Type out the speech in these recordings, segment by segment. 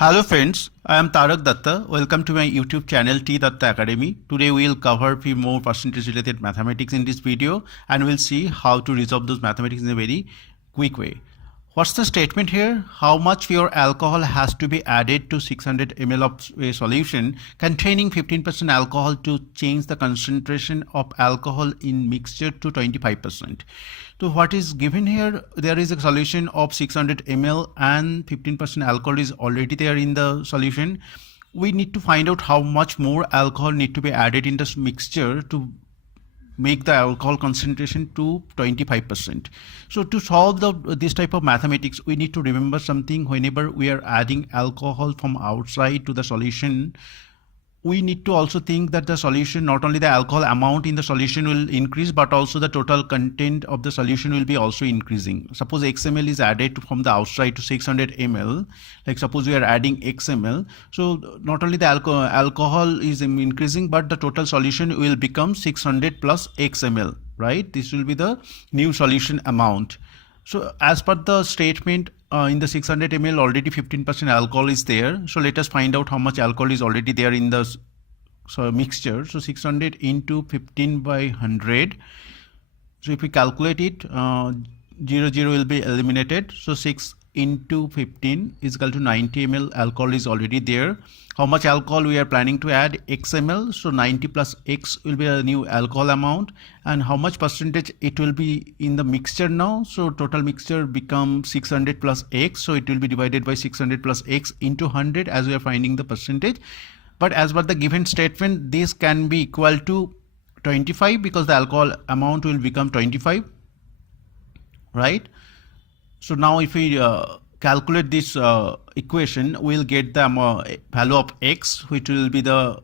Hello friends, I am Tarak Datta. Welcome to my YouTube channel T Datta Academy. Today we will cover a few more percentage related mathematics in this video and we'll see how to resolve those mathematics in a very quick way. What's the statement here? How much pure alcohol has to be added to 600 ml of a solution containing 15% alcohol to change the concentration of alcohol in mixture to 25%. So what is given here? There is a solution of 600 ml and 15% alcohol is already there in the solution. We need to find out how much more alcohol need to be added in this mixture to make the alcohol concentration to 25%. So to solve this type of mathematics, we need to remember something. Whenever we are adding alcohol from outside to the solution, we need to also think that the solution, not only the alcohol amount in the solution will increase, but also the total content of the solution will be also increasing. Suppose XML is added from the outside to 600 ml, like suppose we are adding XML. So not only the alcohol is increasing, but the total solution will become 600 plus XML, right? This will be the new solution amount. So as per the statement, in the 600 ml already 15% alcohol is there. So let us find out how much alcohol is already there in the mixture. So 600 into 15 by 100. So if we calculate it, 0 will be eliminated. So 6 into 15 is equal to 90 ml alcohol is already there. How much alcohol we are planning to add? XML. So 90 plus X will be a new alcohol amount. And how much percentage it will be in the mixture now? So total mixture becomes 600 plus X. So it will be divided by 600 plus X into 100 as we are finding the percentage. But as per the given statement, this can be equal to 25 because the alcohol amount will become 25, right? So now if we calculate this equation, we'll get the value of X, which will be the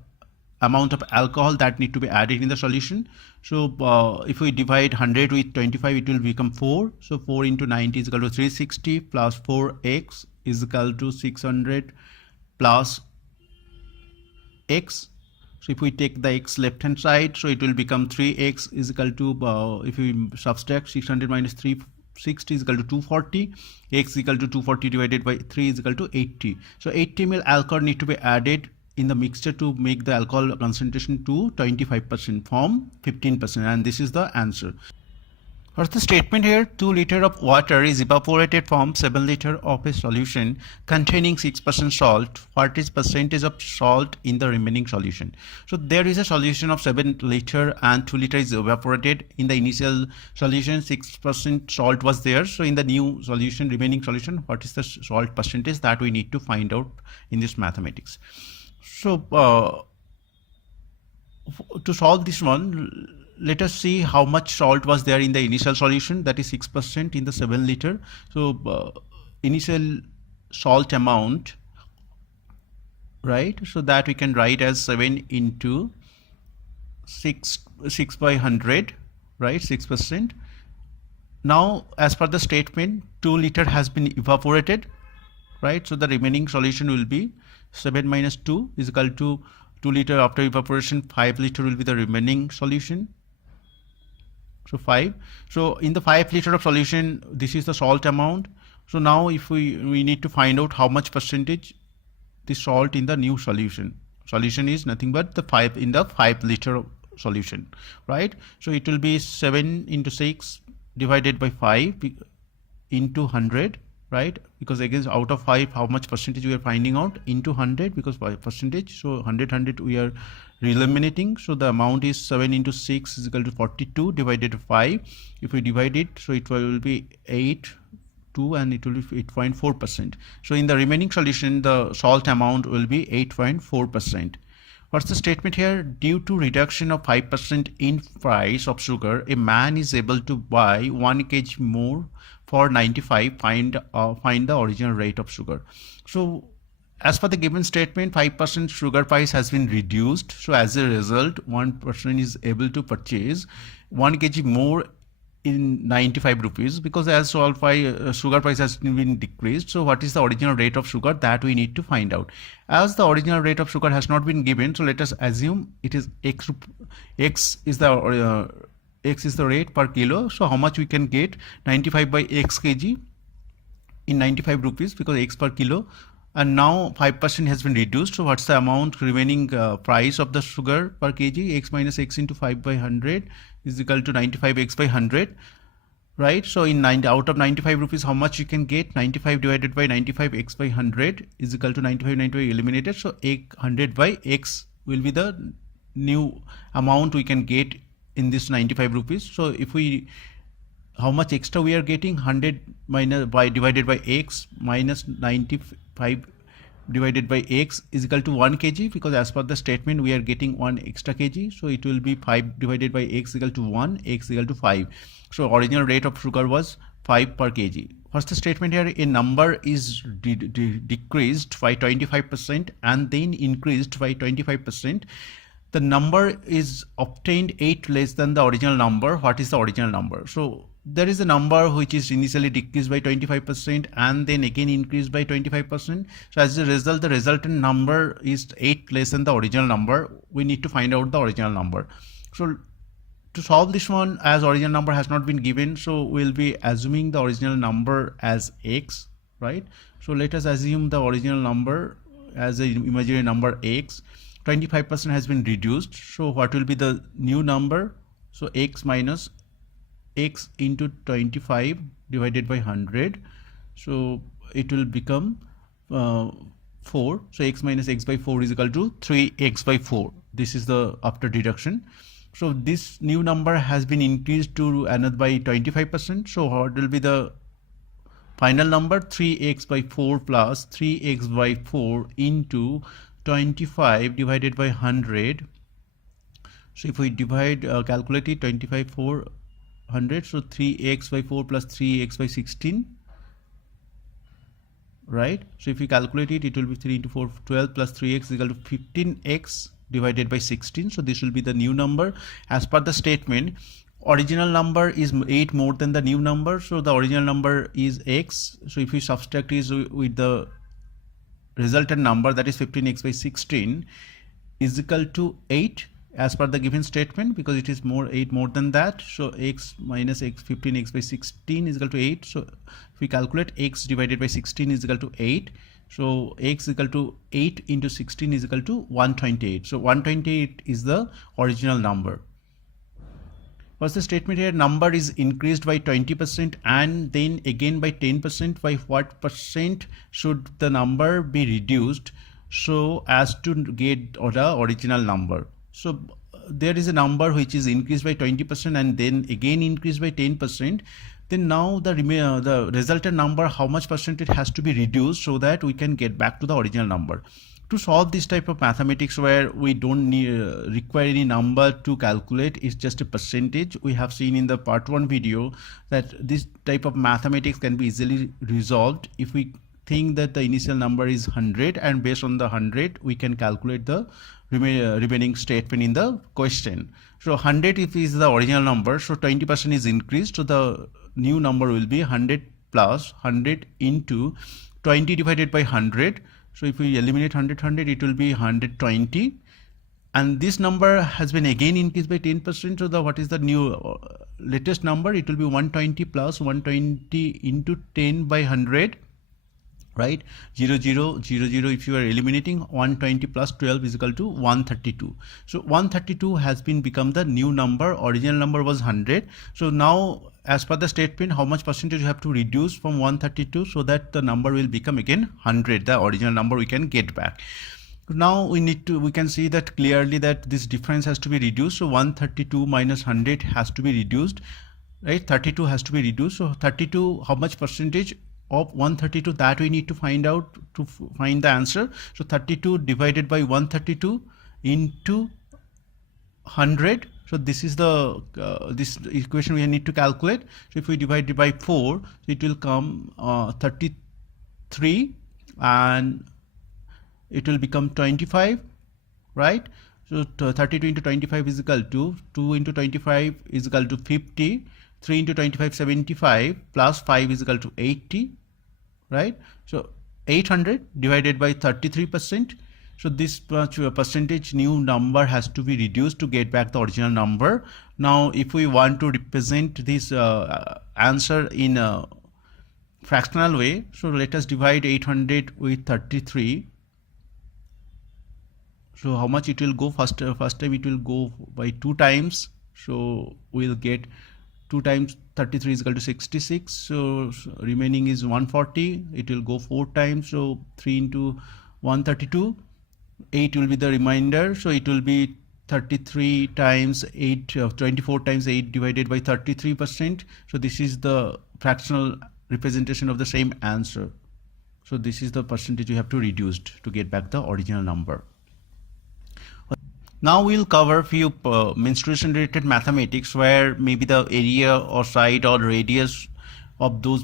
amount of alcohol that need to be added in the solution. So if we divide 100 with 25, it will become 4. So 4 into 90 is equal to 360 plus 4X is equal to 600 plus X. So if we take the X left hand side, so it will become 3X is equal to, if we subtract 600 minus 360 is equal to 240. X is equal to 240 divided by 3 is equal to 80. So 80 ml alcohol need to be added in the mixture to make the alcohol concentration to 25% from 15%, and this is the answer. What's the statement here? 2 liters of water is evaporated from 7 liters of a solution containing 6% salt. What is percentage of salt in the remaining solution? So there is a solution of 7 liters and 2 liters is evaporated. In the initial solution, 6% salt was there. So in the new solution, remaining solution, what is the salt percentage that we need to find out in this mathematics? So to solve this one, let us see how much salt was there in the initial solution, that is 6% in the 7 liter. So initial salt amount, right? So that we can write as 7 into 6 by 100, right? 6%. Now as per the statement, 2 liter has been evaporated, right? So the remaining solution will be 7 minus 2 is equal to 2 liter after evaporation. 5 liter will be the remaining solution. So 5. So in the 5 liter of solution, this is the salt amount. So now if we need to find out how much percentage the salt in the new solution. Solution is nothing but the 5 in the 5 liter solution, right? So it will be 7 into 6 divided by 5 into 100, right? Because again, out of 5, how much percentage we are finding out into 100, because by percentage, so 100 we are eliminating. So the amount is 7 into 6 is equal to 42 divided by 5. If we divide it, so it will be 8.2 and it will be 8.4%. So in the remaining solution, the salt amount will be 8.4%. What's the statement here? Due to reduction of 5% in price of sugar, a man is able to buy 1 kg more for 95. Find the original rate of sugar. So as per the given statement, 5% sugar price has been reduced. So as a result, one person is able to purchase 1 kg more in 95 rupees, because as sugar price has been decreased. So what is the original rate of sugar that we need to find out? As the original rate of sugar has not been given, so let us assume it is X is the rate per kilo. So how much we can get? 95 by X kg in 95 rupees, because X per kilo. and now 5% has been reduced. So what's the amount remaining price of the sugar per kg? X minus x into 5 by 100 is equal to 95x by 100, right? So in 90 out of 95 rupees, how much you can get? 95 divided by 95x by 100 is equal to 95 eliminated. So 100 by x will be the new amount we can get in this 95 rupees. So if we, how much extra we are getting? 100 minus by divided by x minus 95 divided by x is equal to 1 kg, because as per the statement we are getting 1 extra kg. So it will be 5 divided by x equal to 1, x equal to 5. So original rate of sugar was 5 per kg. What's the statement here? A number is decreased by 25% and then increased by 25%. The number is obtained 8 less than the original number. What is the original number? So there is a number which is initially decreased by 25% and then again increased by 25%. So as a result, the resultant number is 8 less than the original number. We need to find out the original number. So to solve this one, as original number has not been given, so we'll be assuming the original number as x, right? So let us assume the original number as an imaginary number x. 25% has been reduced. So what will be the new number? So x minus x into 25 divided by 100. So it will become 4. So x minus x by 4 is equal to 3x by 4. This is the after deduction. So this new number has been increased to another by 25%. So what will be the final number? 3x by 4 plus 3x by 4 into 25 divided by 100. So if we divide, calculate it, 25 4 100, so 3x by 4 plus 3x by 16, right? So if we calculate it, it will be 3 into 4 12 plus 3x is equal to 15x divided by 16. So this will be the new number. As per the statement, original number is 8 more than the new number, so the original number is x. So if we subtract it with the resultant number, that is 15x by 16 is equal to 8 as per the given statement, because it is 8 more than that. So x minus x 15x by 16 is equal to 8. So if we calculate, x divided by 16 is equal to 8. So x is equal to 8 into 16 is equal to 128. So 128 is the original number. What's the statement here? Number is increased by 20% and then again by 10%. By what percent should the number be reduced so as to get the original number? So there is a number which is increased by 20% and then again increased by 10%. Then now the resultant number, how much percent it has to be reduced so that we can get back to the original number. To solve this type of mathematics where we don't require any number to calculate, it's just a percentage. We have seen in the part 1 video that this type of mathematics can be easily resolved if we think that the initial number is 100, and based on the 100 we can calculate the remaining statement in the question. So 100 if is the original number, so 20% is increased, so the new number will be 100 plus 100 into 20 divided by 100. So if we eliminate 100, it will be 120, and this number has been again increased by 10%. So what is the new latest number? It will be 120 plus 120 into 10 by 100, right? 0 0 0 0. If you are eliminating, 120 plus 12 is equal to 132. So 132 has been become the new number. Original number was 100. So now as per the statement, how much percentage you have to reduce from 132 so that the number will become again 100, the original number we can get back. Now we can see that clearly that this difference has to be reduced. So 132 minus 100 has to be reduced, right? 32 has to be reduced. So 32, how much percentage of 132, that we need to find out to find the answer. So 32 divided by 132 into 100. So this is the this equation we need to calculate. So if we divide it by 4, it will come 33 and it will become 25, right? So 32 into 25 is equal to 2 into 25 is equal to 50, 3 into 25 75 plus 5 is equal to 80, right? So 800 divided by 33%. So this percentage new number has to be reduced to get back the original number. Now if we want to represent this answer in fractional way. So let us divide 800 with 33. So how much it will go? First time it will go by 2 times. So we'll get 2 times 33 is equal to 66. So remaining is 140. It will go 4 times. So 3 into 132. 8 will be the remainder. So it will be 33 times 8, 24 times 8 divided by 33%. So this is the fractional representation of the same answer. So this is the percentage you have to reduce to get back the original number. Now we'll cover few menstruation related mathematics where maybe the area or side or radius of those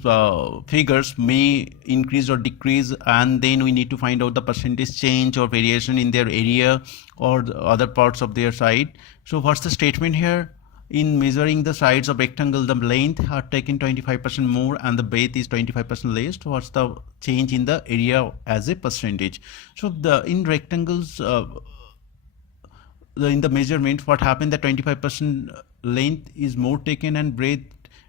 figures may increase or decrease, and then we need to find out the percentage change or variation in their area or the other parts of their side. So what's the statement here? In measuring the sides of rectangle, the length are taken 25% more and the breadth is 25% less. So what's the change in the area as a percentage? So in rectangles, in the measurement, what happened, that 25% length is more taken and breadth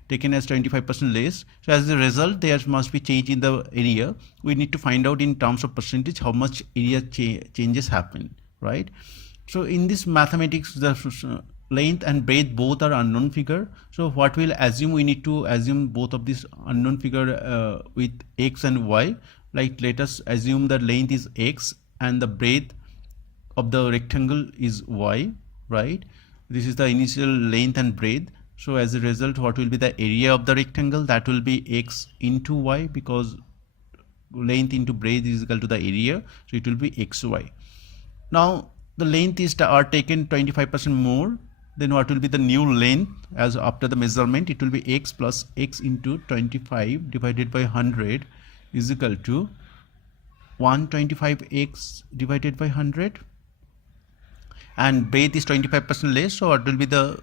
taken as 25% less. So as a result, there must be change in the area. We need to find out in terms of percentage how much area changes happen, right? So in this mathematics, the length and breadth both are unknown figure. So what we'll assume, we need to assume both of these unknown figure with x and y. Like let us assume that length is x and the breadth of the rectangle is y, right? This is the initial length and breadth. So as a result, what will be the area of the rectangle? That will be x into y, because length into breadth is equal to the area. So it will be xy. Now the length is are taken 25% more. Then what will be the new length as after the measurement? It will be x plus x into 25 divided by 100 is equal to 125x divided by 100. And breadth is 25% less, so what will be the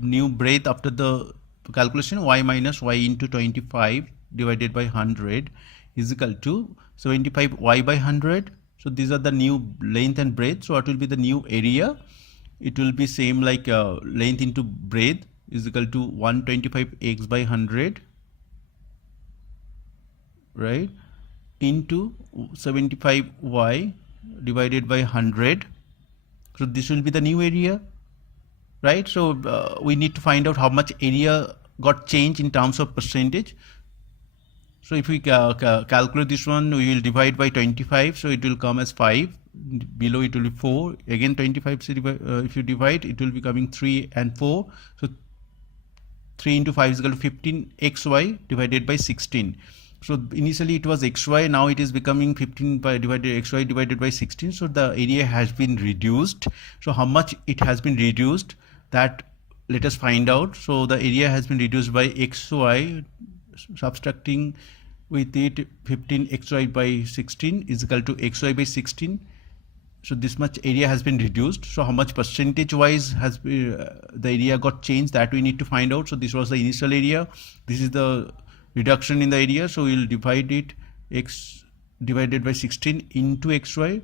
new breadth after the calculation? Y minus y into 25 divided by 100 is equal to 75 y by 100. So these are the new length and breadth. So what will be the new area? It will be same like length into breadth is equal to 125 x by 100, right, into 75 y divided by 100. So this will be the new area, right? So we need to find out how much area got changed in terms of percentage. So if we calculate this one, we will divide by 25. So it will come as 5. Below it will be 4. Again 25. So if you divide, it will be coming 3 and 4. So 3 into 5 is equal to 15 xy divided by 16. So initially it was xy, now it is becoming 15 by divided xy divided by 16. So the area has been reduced. So how much it has been reduced, that let us find out. So the area has been reduced by xy, subtracting with it 15 xy by 16 is equal to xy by 16. So this much area has been reduced. So how much percentage wise has been, the area got changed, that we need to find out. So this was the initial area, this is the reduction in the area. So we will divide it, x divided by 16 into xy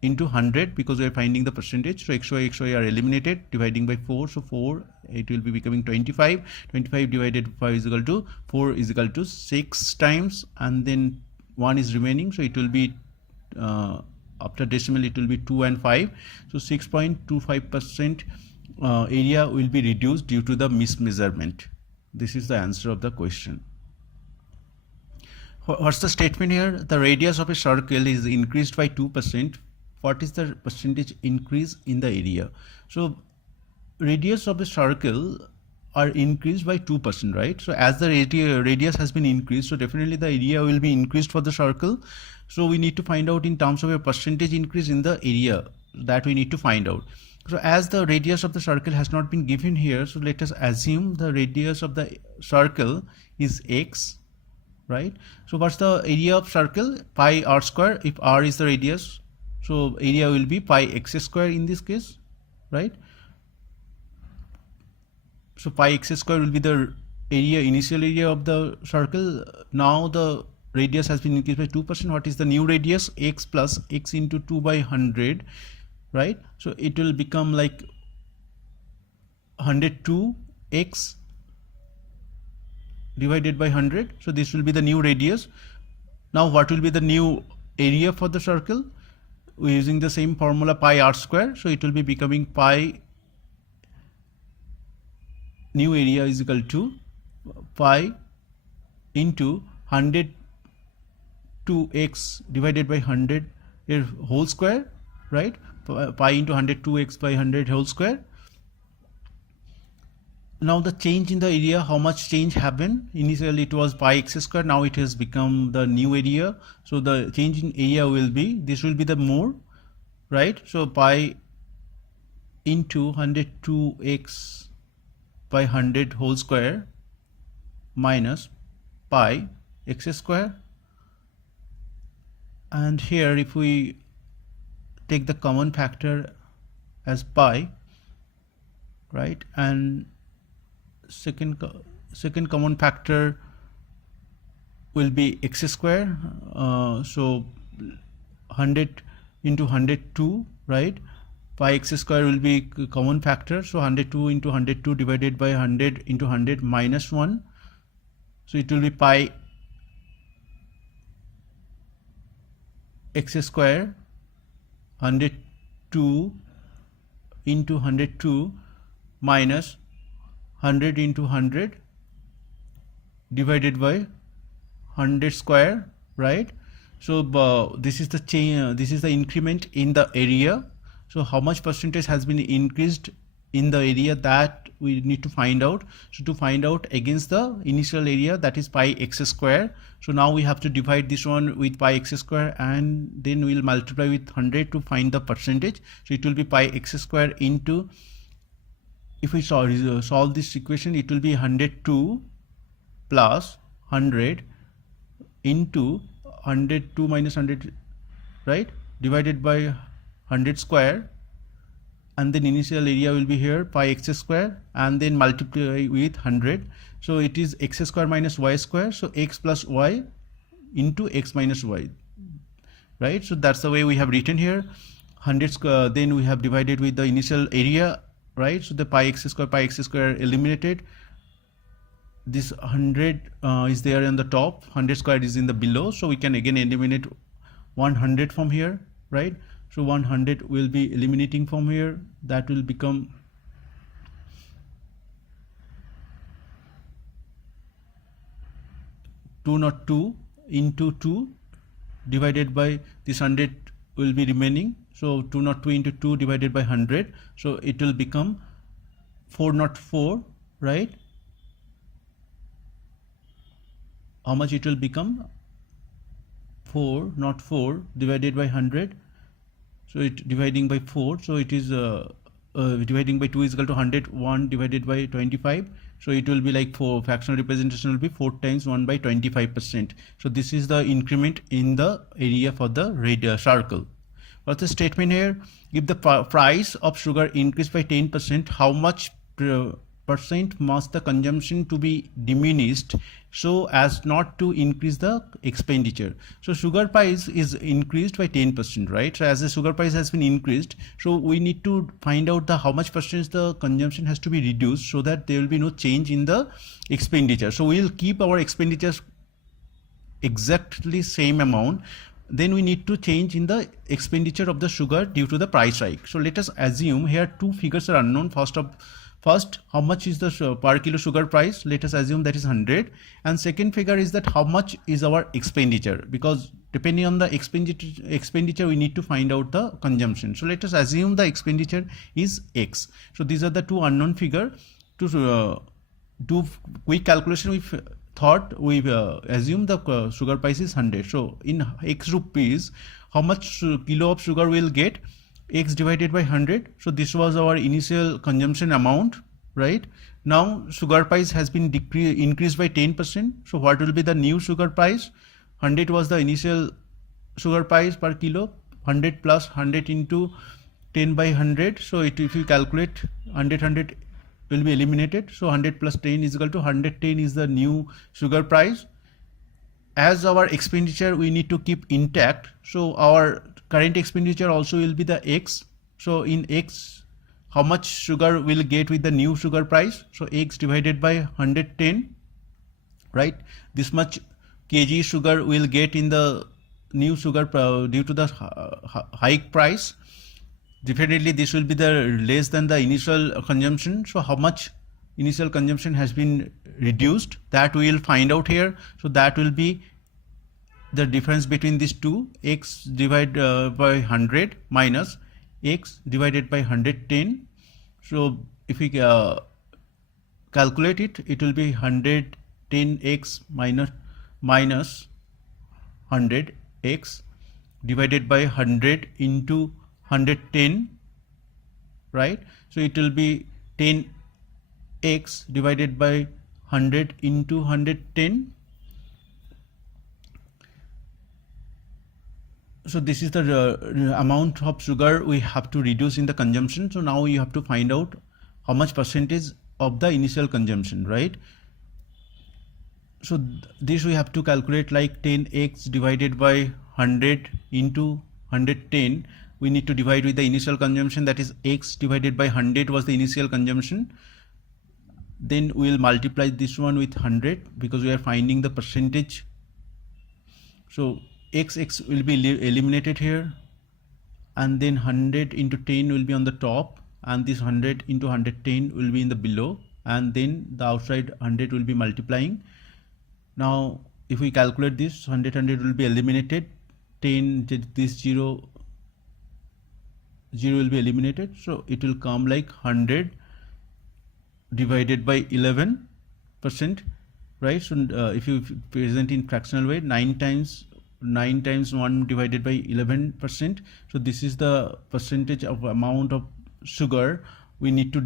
into 100, because we are finding the percentage. So xy are eliminated, dividing by 4. So 4, it will be becoming 25. 25 divided by 5 is equal to 4 is equal to 6 times, and then 1 is remaining. So it will be after decimal it will be 2 and 5. So 6.25% area will be reduced due to the mismeasurement. This is the answer of the question. What's the statement here? The radius of a circle is increased by 2%. What is the percentage increase in the area? So radius of a circle are increased by 2%, right? So as the radius has been increased, so definitely the area will be increased for the circle. So we need to find out in terms of a percentage increase in the area, that we need to find out. So as the radius of the circle has not been given here, so let us assume the radius of the circle is x, right? So what's the area of circle? Pi r square, if r is the radius. So area will be pi x square in this case, right? So pi x square will be the area, initial area of the circle. Now the radius has been increased by 2%. What is the new radius? X plus x into 2 by 100, right? So it will become like 102x divided by 100. So this will be the new radius. Now what will be the new area for the circle? We're using the same formula, pi r square. So it will be becoming pi new area is equal to pi into 100 to x divided by 100 whole square, right? Pi into 100 to x by 100 whole square. Now the change in the area, how much change happened? Initially it was pi x square, now it has become the new area. So the change in area will be, this will be the more, right? So pi into 102x by 100 whole square minus pi x square. And here if we take the common factor as pi, right, and second common factor will be x square, so 100 into 102, right? Pi x square will be common factor, so 102 into 102 divided by 100 into 100 minus 1, so it will be pi x square 102 into 102 minus 100 into 100 divided by 100 square, right? So this is the change, this is the increment in the area. So how much percentage has been increased in the area, that we need to find out. So to find out against the initial area, that is pi x square. So now we have to divide this one with pi x square and then we'll multiply with 100 to find the percentage. So it will be pi x square into, if we solve this equation, it will be 102 plus 100 into 102 minus 100, right, divided by 100 square, and then initial area will be here pi x square and then multiply with 100. So it is x square minus y square, so x plus y into x minus y, right? So that's the way we have written here. 100 square, then we have divided with the initial area, right? So the pi x square eliminated. This 100 is there on the top, 100 square is in the below, so we can again eliminate 100 from here, right? So 100 will be eliminating from here, that will become 202 into 2 divided by this 100 will be remaining, so 202 into 2 divided by 100, so it will become 404, right? How much it will become? 404 divided by 100, so it dividing by 4, so it is dividing by 2 is equal to 100, 1 divided by 25, so it will be like 4, fractional representation will be 4 times 1 by 25%. So this is the increment in the area for the radius circle. What's the statement here? If the price of sugar increased by 10%, how much percent must the consumption to be diminished so as not to increase the expenditure? So sugar price is increased by 10%, right? So as the sugar price has been increased, so we need to find out the how much percent the consumption has to be reduced so that there will be no change in the expenditure. So we will keep our expenditures exactly same amount, then we need to change in the expenditure of the sugar due to the price hike. So let us assume here two figures are unknown. First, how much is the per kilo sugar price? Let us assume that is 100. And second figure is that how much is our expenditure, because depending on the expenditure we need to find out the consumption. So let us assume the expenditure is X. So these are the two unknown figure. To do quick calculation, we thought we assume the sugar price is 100. So in X rupees, how much kilo of sugar we'll get? X divided by 100. So this was our initial consumption amount, right? Now sugar price has been increased by 10%. So what will be the new sugar price? 100 was the initial sugar price per kilo. 100 plus 100 into 10 by 100. So if you calculate 100 will be eliminated. So 100 plus 10 is equal to 110 is the new sugar price. As our expenditure we need to keep intact, so our current expenditure also will be the X. So in X, how much sugar we'll get with the new sugar price? So X divided by 110. right? This much kg sugar we'll get in the new sugar due to the hike price. Definitely this will be the less than the initial consumption. So how much initial consumption has been reduced, that we will find out here. So that will be the difference between these two, x divided by 100 minus x divided by 110. So if we calculate it, it will be 110x minus 100x divided by 100 into 110, right? So it will be 10x divided by 100 into 110. So this is the amount of sugar we have to reduce in the consumption. So now you have to find out how much percentage of the initial consumption, right? So this we have to calculate, like 10x divided by 100 into 110. We need to divide with the initial consumption, that is x divided by 100 was the initial consumption. Then we will multiply this one with 100 because we are finding the percentage. So x will be eliminated here, and then 100 into 10 will be on the top, and this 100 into 110 will be in the below, and then the outside 100 will be multiplying. Now if we calculate this, 100 will be eliminated, 10, this 0 will be eliminated, so it will come like 100 divided by 11%, right? So if you present in fractional way, 9 times 1 divided by 11%. So this is the percentage of amount of sugar we need to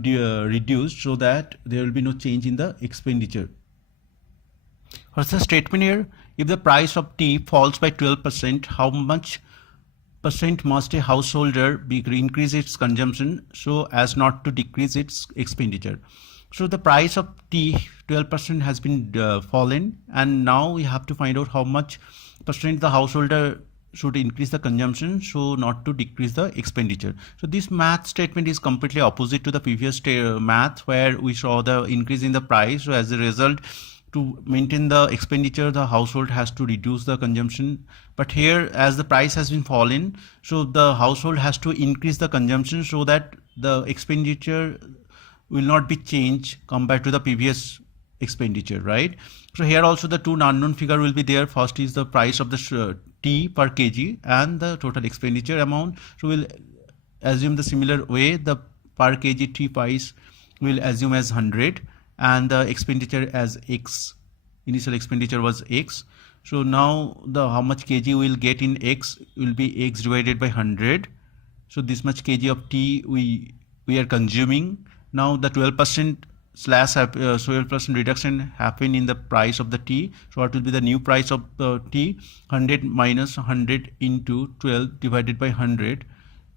reduce, so that there will be no change in the expenditure. What's the statement here? If the price of tea falls by 12%, how much percent must a householder increase its consumption so as not to decrease its expenditure? So the price of tea 12% has been fallen, and now we have to find out how much percent the householder should increase the consumption so not to decrease the expenditure. So this math statement is completely opposite to the previous math where we saw the increase in the price. So as a result, to maintain the expenditure, the household has to reduce the consumption. But here, as the price has been fallen, so the household has to increase the consumption so that the expenditure will not be changed compared to the previous expenditure, right? So here also the two unknown figure will be there. First is the price of the tea per kg and the total expenditure amount. So we'll assume the similar way, the per kg tea price will assume as 100 and the expenditure as x. Initial expenditure was x. So now the how much kg we'll get in x will be x divided by 100. So this much kg of tea we are consuming. Now the 12% 12% reduction happened in the price of the tea. So what will be the new price of the tea? 100 minus 100 into 12 divided by 100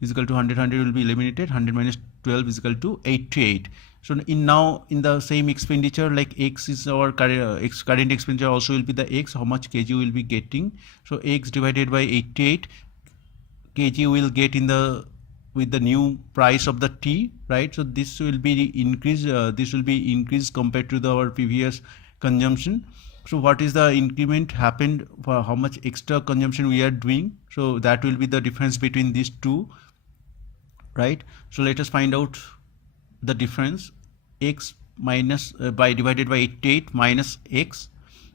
is equal to 100. 100 will be eliminated. 100 minus 12 is equal to 88. So in the same expenditure, like x is our current expenditure, also will be the x, how much kg we will be getting. So x divided by 88 kg will get in the with the new price of the tea, right? So this will be increased. This will be increased compared to our previous consumption. So what is the increment happened for how much extra consumption we are doing? So that will be the difference between these two, right? So let us find out the difference. X minus by divided by 88 minus x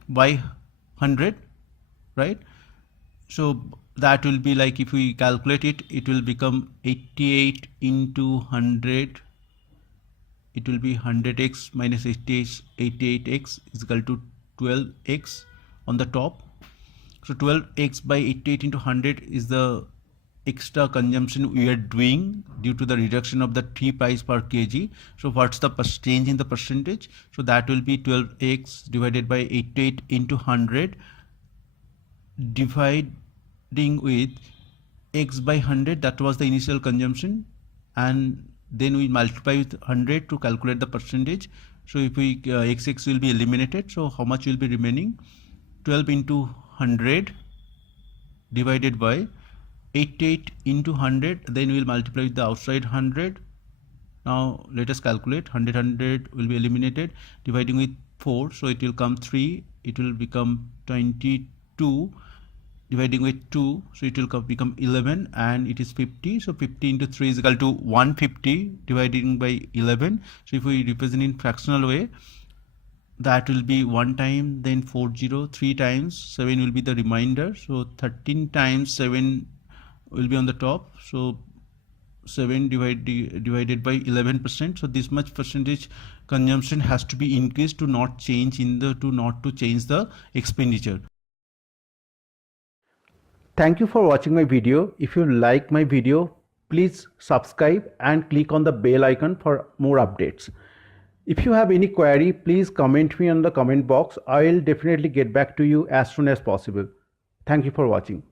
by 100, right? So that will be like, if we calculate it, it will become 88 into 100. It will be 100x minus 88x is equal to 12x on the top. So 12x by 88 into 100 is the extra consumption we are doing due to the reduction of the tea price per kg. So what's the change in the percentage? So that will be 12x divided by 88 into 100 dividing with x by 100, that was the initial consumption, and then we multiply with 100 to calculate the percentage. So if we x will be eliminated, so how much will be remaining? 12 into 100 divided by 88 into 100, then we will multiply with the outside 100. Now let us calculate. 100 will be eliminated, dividing with 4, so it will come 3 it will become 22 dividing with 2, so it will become 11, and it is 50, so 50 into 3 is equal to 150 dividing by 11. So if we represent in fractional way, that will be 1 time, then 40, 3 times, 7 will be the remainder, so 13 times 7 will be on the top, so 7 divided by 11%. So this much percentage consumption has to be increased to not change the expenditure. Thank you for watching my video. If you like my video, please subscribe and click on the bell icon for more updates. If you have any query, please comment me on the comment box. I will definitely get back to you as soon as possible. Thank you for watching.